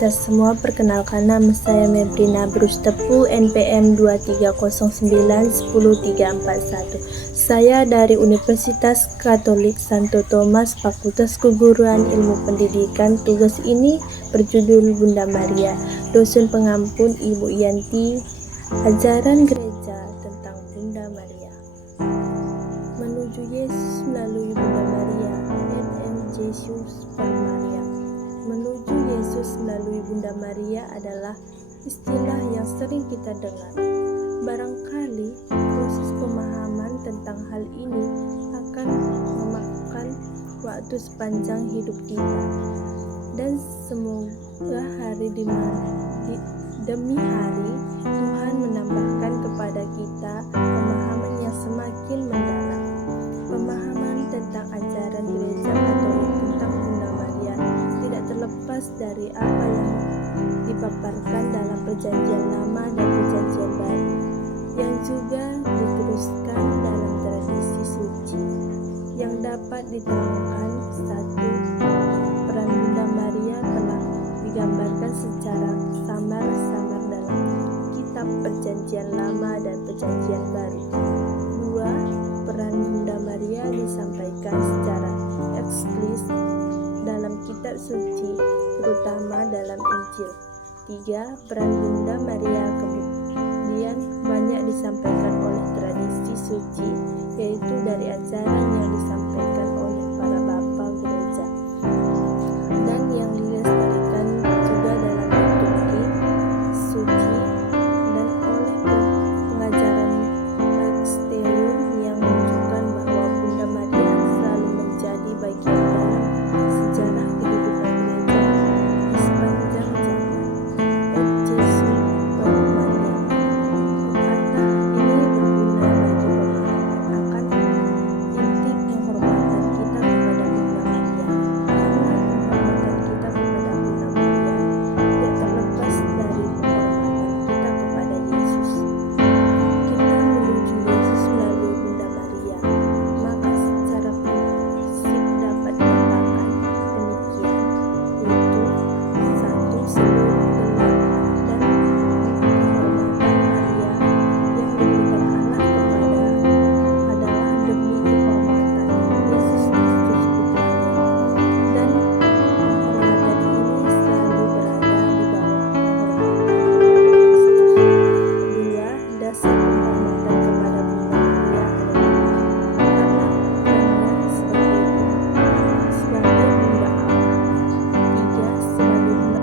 kita semua, perkenalkan nama saya Mebrina Brustepu, NPM 230910341. Saya dari Universitas Katolik Santo Thomas, Fakultas Keguruan Ilmu Pendidikan. Tugas ini berjudul Bunda Maria. Dosen pengampun Ibu Yanti. Ajaran gereja tentang Bunda Maria. Menuju Yesus melalui Bunda Maria. Jesus per Maria. Menuju Yesus melalui Bunda Maria adalah istilah yang sering kita dengar. Barangkali proses pemahaman tentang hal ini akan memakan waktu sepanjang hidup kita. Dan semoga hari demi hari Tuhan menambahkan kepada kita pemahaman yang semakin mendalam. Pemahaman tentang ajaran gereja Katolik tentang Bunda Maria tidak terlepas dari apa yang dipaparkan dalam Perjanjian Lama dan Perjanjian Baru, yang juga diteruskan dalam tradisi suci, yang dapat diterangkan. Satu, peran Bunda Maria telah digambarkan secara samar-samar dalam kitab Perjanjian Lama dan Perjanjian Baru. Dua, peran Bunda Maria disampaikan secara eksplisit dalam kitab suci, terutama dalam Injil. Tiga, peran Bunda Maria kemudian banyak disampaikan oleh tradisi suci, yaitu dari ajaran yang disampaikan oleh para bapa gereja dan yang dilestarikan juga dalam liturgi suci dan oleh pengajaran magisterium yang menunjukkan bahwa Bunda Maria selalu menjadi bagian dalam sejarah kehidupan gereja di sepanjang zaman. Jesus per Maria. Kata ini berguna bagi pemahaman akan inti penghormatan kita kepada Bunda Maria, karena penghormatan kita kepada Bunda Maria tidak terlepas dari penghormatan kita kepada Yesus. Kita menuju Yesus melalui Bunda Maria, maka secara prinsip dapat dikatakan demikian, yaitu satu, seluruh gelar dan penghormatan Maria yang diberikan Allah kepada adalah demi kehormatan Yesus Kristus Putranya, dan penghormatan ini selalu berada di bawah penghormatan kepada Kristus. Dua, dasar penghormatan kepada Bunda Maria adalah karena perannya sebagai Bunda Allah. Tiga, sebagai Bunda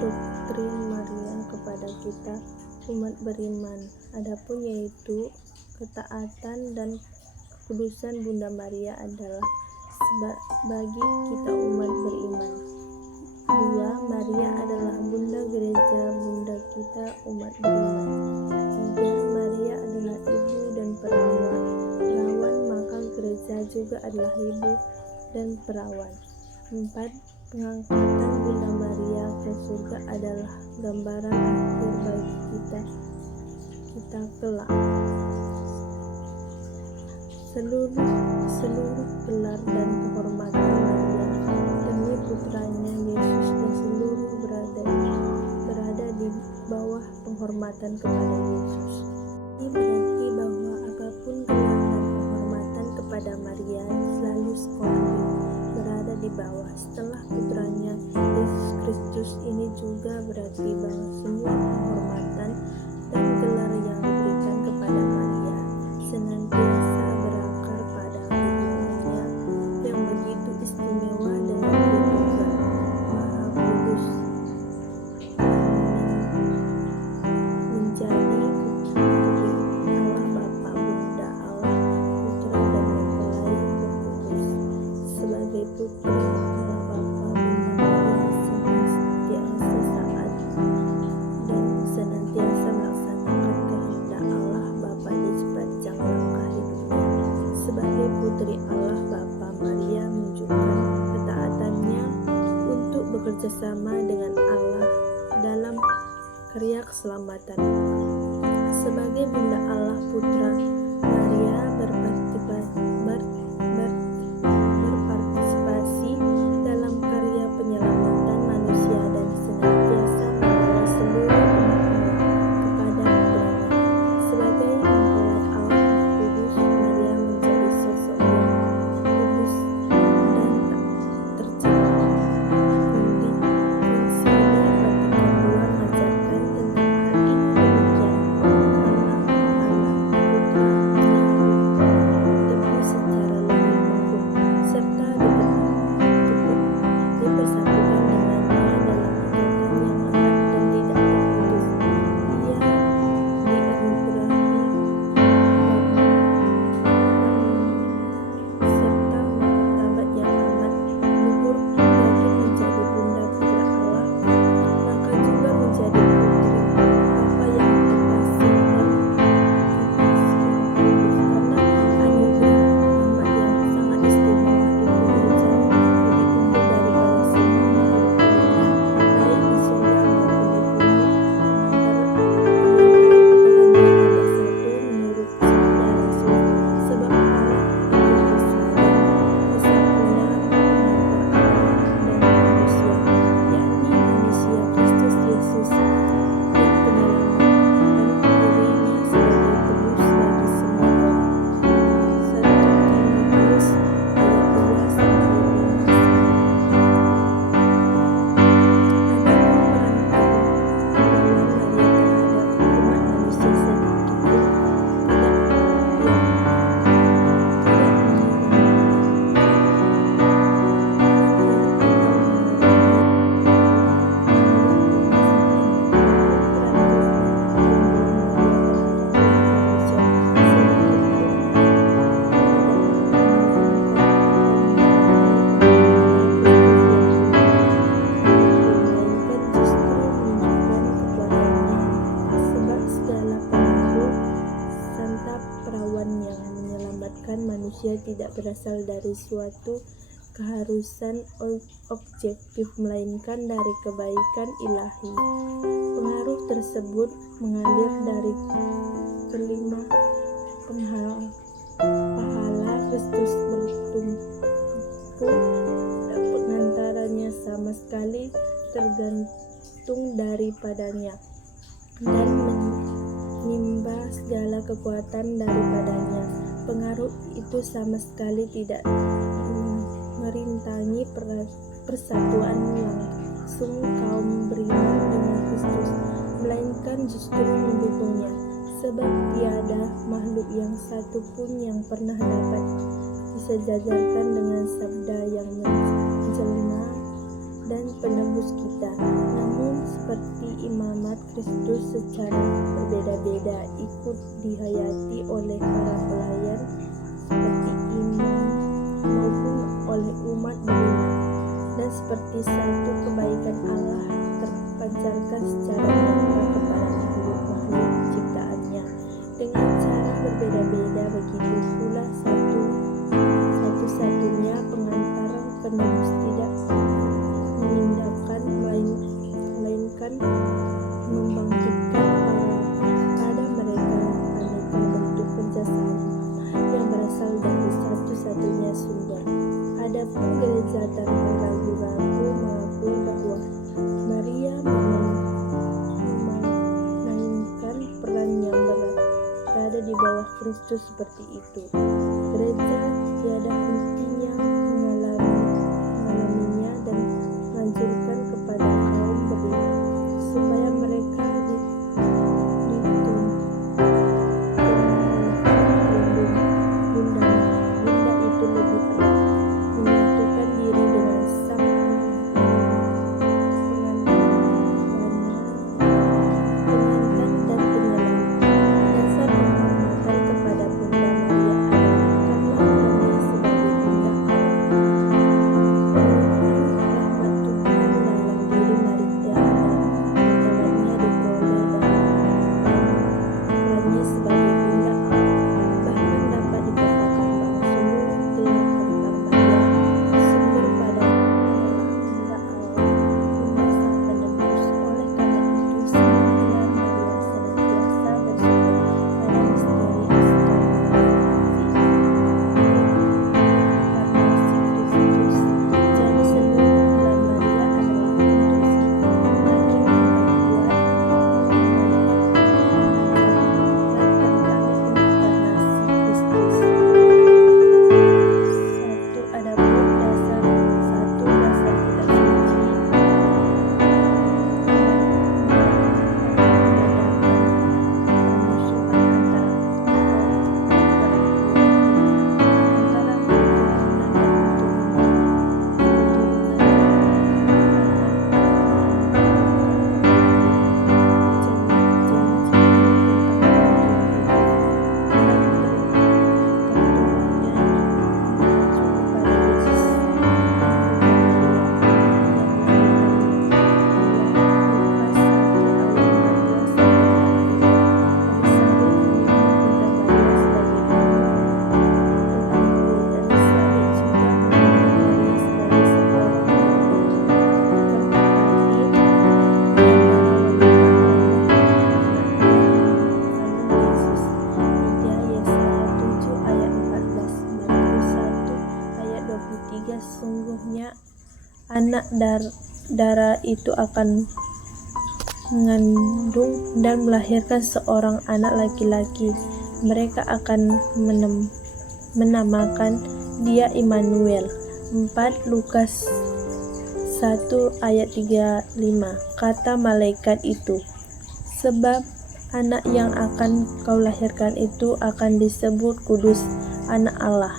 doktrin Marian kepada kita umat beriman. Adapun yaitu ketaatan dan kekudusan Bunda Maria adalah bagi kita umat beriman. Dua, Maria adalah Bunda Gereja, Bunda kita umat beriman. Tiga, Maria adalah ibu dan perawan, maka gereja juga adalah ibu dan perawan. Empat, pengangkatan Bunda Maria ke surga adalah gambaran akhir bagi kita kelak. Seluruh gelar dan penghormatan Maria demi putranya Yesus dan seluruh berada di bawah penghormatan kepada Yesus. Ini berarti bahwa apapun gelar dan penghormatan kepada Maria selalu sekali berada di bawah setelah putranya Yesus Kristus. Ini juga berarti bahwa semua penghormatan dan gelar yang diberikan kepada Maria senantiasa berakar pada hubungannya yang begitu istimewa karya keselamatan. Sebagai Bunda Allah Putra, Maria berpartisipasi dalam karya penyelamatan manusia dan senantiasa membawa seluruh umat Allah kepada putranya. Sebagai mempelai Allah Kudus, Maria menjadi sosok yang kudus dan tak tercela. Konsili Vatikan II mengajarkan tentang hal ini demikian: karena Allah Putra teguh secara lahir maupun serta dipersatukan dengannya dalam ikatan yang erat dan tidak terputus. Ia dianugerahi serta martabat yang amat luhur, yakin menjadi Bunda Putra Allah, maka juga menjadi putri Bapa yang terkasih dan karena anugerah amat yang sangat istimewa itu menjadi lebih unggul daripada semua makhluk lainnya, baik di surga maupun di bumi. Pengantar kepadanya ada satu menurut sabda Rasul, sebab Allah itu bersabda, "Sesungguhnya pengantar Allah dan manusia, yakni manusia Kristus Yesus yang penyelamat, dan dirinya sebagai tebus bagi semua orang." 1 Timotius ayat 2-5. Adapun peran pertolongan Maria terhadap umat manusia sedikit pun tidak sebab segala pengaruh santa perawan yang menyelamatkan manusia tidak berasal dari suatu keharusan objektif melainkan dari kebaikan ilahi. Pengaruh tersebut mengalir dari kelima pahala Kristus bertumpu, pengantarannya sama sekali tergantung daripadanya dan menimba segala kekuatan daripadanya. Pengaruh itu sama sekali tidak merintangi persatuan langsung kaum beriman dengan Kristus, melainkan justru mendukungnya, sebab tiada makhluk yang satu pun yang pernah dapat disejajarkan dengan sabda yang menjelma dan penebus kita. Namun seperti imamat Kristus secara berbeda-beda ikut dihayati oleh para pelayan seperti imam maupun oleh umat beriman, dan seperti satu kebaikan Allah terpancarkan secara nyata kepada makhluk-makhluk ciptaannya dengan cara berbeda-beda. Begitu pula satu-satunya pengantar penebus tidak menindakkan melainkan membangkitkan pada mereka aneka bentuk kerjasama yang berasal dari satu-satunya sumber. Adapun gereja tanpa ragu-ragu mengakui bahwa Maria memainkan peran yang berada di bawah Kristus seperti itu. Gereja tiada hentinya mengalaminya dan menganjurkan kepada kaum beriman supaya mereka Bunda itu lebih erat menyatukan diri dengan sang pengantar dan penyelamat. Dasar penghormatan kepada Bunda Maria adalah karena perannya sebagai Bunda anak darah itu akan mengandung dan melahirkan seorang anak laki-laki. Mereka akan menamakan dia Immanuel. 4 Lukas 1 ayat 35. Kata malaikat itu, sebab anak yang akan kau lahirkan itu akan disebut kudus, anak Allah.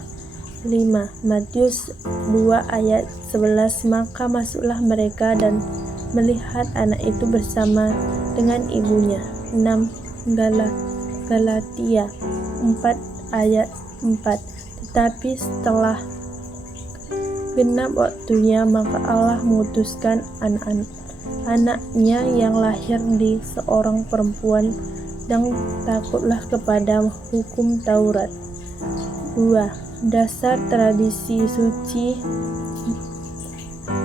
5 Matius 2 ayat 11. Maka masuklah mereka dan melihat anak itu bersama dengan ibunya. 6 Galatia 4 ayat 4. Tetapi setelah genap waktunya, maka Allah memutuskan anaknya yang lahir di seorang perempuan, dan takutlah kepada hukum Taurat. 2 Dasar tradisi suci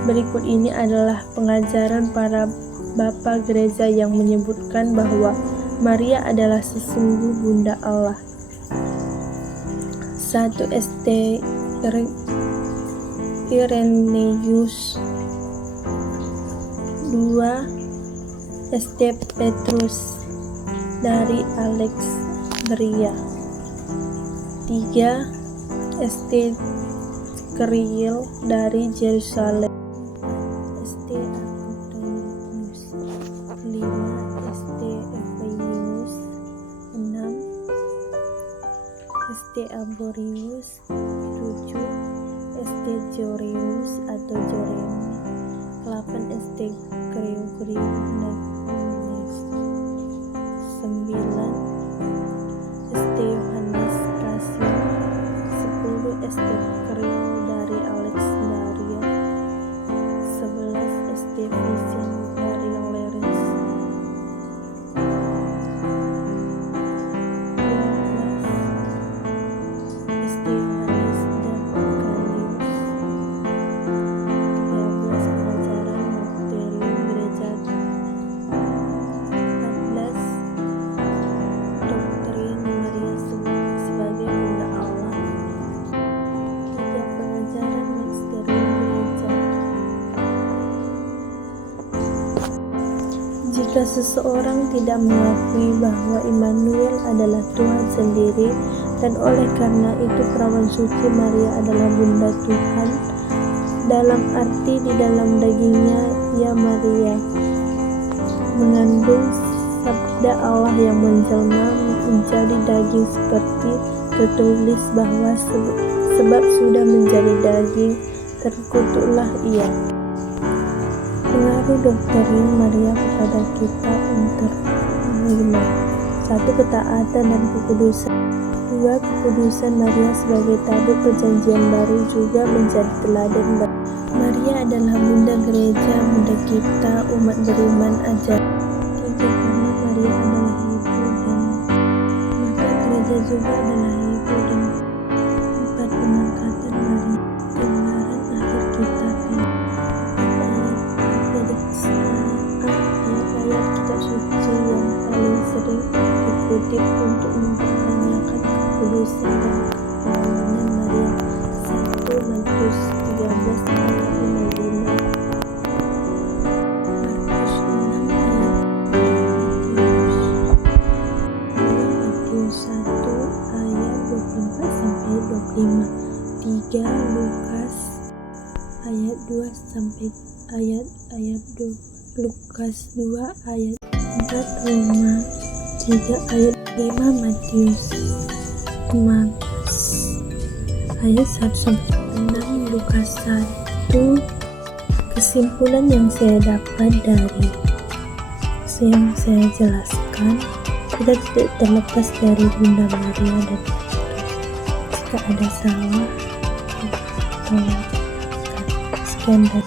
berikut ini adalah pengajaran para bapa gereja yang menyebutkan bahwa Maria adalah sesungguh Bunda Allah. 1 St. Irenaeus, 2 St. Petrus dari Alexandria, 3 St. Cyril dari Yerusalem, 4 St. Augustinus, 5 St. Ephraimius, 6 St. Alborius, 7 St. Joremus atau Joremi, 8 St. Gregorius, 9 St. Yohanes Cassius, 10 St. Cyril dari Alexandria, 11 St. Vincent dari Lerins, 12 St. Yohanes dan Galius, 13 pengajaran magisterium gereja, 14 doktrin Maria sebagai Bunda Allah, 3 pengajaran magisterium gereja. Jika seseorang tidak mengakui bahwa Immanuel adalah Tuhan sendiri, dan oleh karena itu perawan suci Maria adalah Bunda Tuhan, dalam arti di dalam dagingnya ia Maria mengandung sabda Allah yang menjelma menjadi daging, seperti tertulis bahwa sebab sudah menjadi daging terkutuklah ia. Pengaruh doktrin Maria kepada kita untuk 5. 1 ketaatan dan kekudusan. 2 kekudusan Maria sebagai tabut perjanjian baru juga menjadi teladan bagi Maria adalah Bunda Gereja, Bunda kita, umat beriman ajar. 3 karena Maria adalah ibu, dan maka gereja juga adalah ibu. Dan 4 pengangkatan Maria, kebenaran akhir kitab. Ayat kitab suci yang paling sering dikutip untuk mempertanyakan kekudusan dan pelayanan Maria. 1 Matius 13 ayat 55, Markus 6 ayat 2 Matius 1 ayat 24 sampai 25, 3 Lukas ayat 2 sampai ayat 2, Lukas 2 ayat 4, Roma 3 ayat 5, Matius 15 ayat 1 sampai 6, Lukas 1. Kesimpulan yang saya dapat dari yang saya jelaskan, kita tidak terlepas dari Bunda Maria, dan jika ada salah, tolong sekian dari